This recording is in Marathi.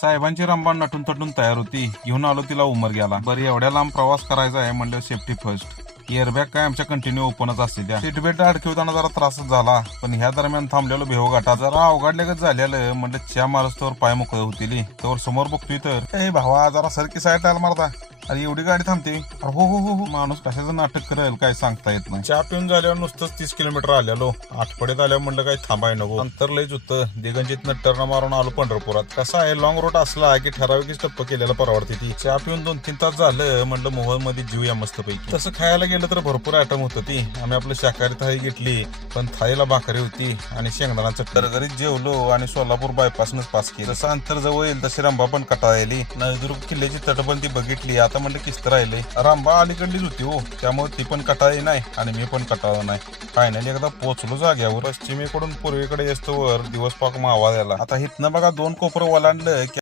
साहेबांची रंबाण नटून तटून तयार होती. घेऊन आलो तिला उमर गेला. बरं एवढ्या लांब प्रवास करायचा आहे म्हणलं सेफ्टी फर्स्ट. एअरबॅग काय आमच्या कंटिन्यू ओपनच असते त्या. सीट बेल्ट अडकवताना जरा त्रासच झाला, पण ह्या दरम्यान थांबलेलो भेवघाटा जरा अवघडल्यागत झालेलं. म्हणलं च्या मारस्तवर पाय मोकळे होतील. तर समोर बघतोय तर ए भावा जरा सरकी साईड टाल मारता. अरे एवढी गाडी थांबते. अरे हो हो हो हो माणूस कशाचं नाटक करेल काय सांगता येत नाही. चहा पिऊन झाल्यावर नुसतंच 30 किलोमीटर आलेलो. आठवड्यात आल्यावर म्हणलं काय थांबाय नको. अंतर लयच होतं. दिगंजीतनं टर्न मारून आलो पंढरपुरात. कसा आहे लॉंग रूट असला की ठराविकच टप्प केलेला परवडते ती. चहा पिऊन 2-3 तास झालं. म्हणलं मोहोळ मध्ये जीवया मस्त पैकी. तसं खायला गेलं तर भरपूर आयटम होतं ती. आम्ही आपलं शाकाहारी थाळी घेतली, पण थाळीला भाकरी होती आणि शेंगदाणा चटणी. घरीच जेवलो आणि सोलापूर बायपासनच पास केलं. जसं अंतर जवळ येईल तशी रंबा पण कटाळली. नळदुर्ग किल्ल्याची तटबंदी बघितली. आता म्हणलं किस्त राहिले. रामबा अलीकडलीच होती हो, त्यामुळे ती पण कटाळी नाही आणि मी पण कटाळलो नाही. फायनली एकदा पोहोचलो जाग्यावर. पश्चिमेकडून पूर्वेकडे येस्तोवर दिवस पाक मावा झाला. आता इथनं बघा 2 कोपरं ओलांडलं